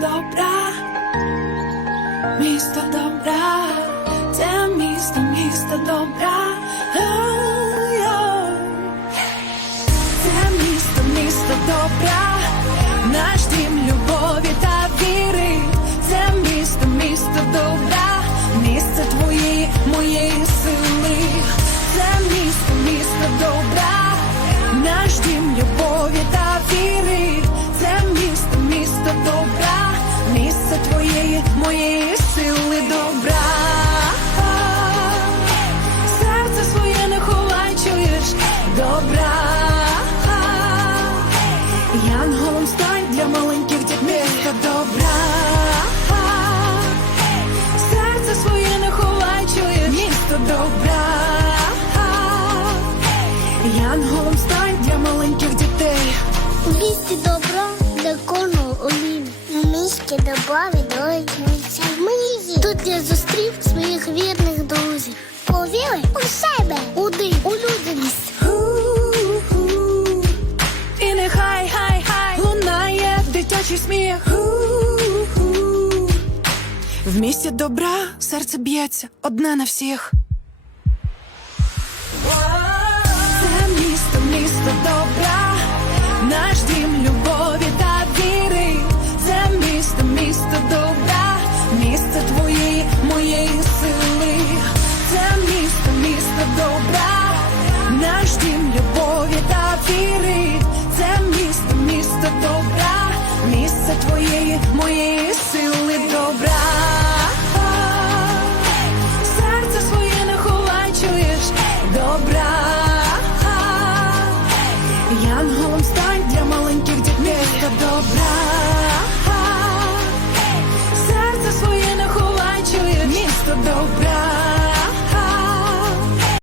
добра, місто добра, це місто, місто добра. Це місто, місто добра, наш дім Янголом стань для маленьких дітей місто добра. Серце своє не ховай, чуєш місто добра. Янголом стань для маленьких дітей. У місті добро для кожного олім. Місті добра відроджується мрії. Тут я зустрів своїх вірних друзів. Повіри у себе, у дим, у людяність. В місті добра серце б'ється одне на всіх. Це місто, місто добра, наш дім любові та віри. Це місто, місто добра, місце твоєї, моєї сили. Це місто, місто добра, наш дім любові серце твоєї, моєї сили добра, серце своє не ховай, чуєш добра, янголом стань для маленьких.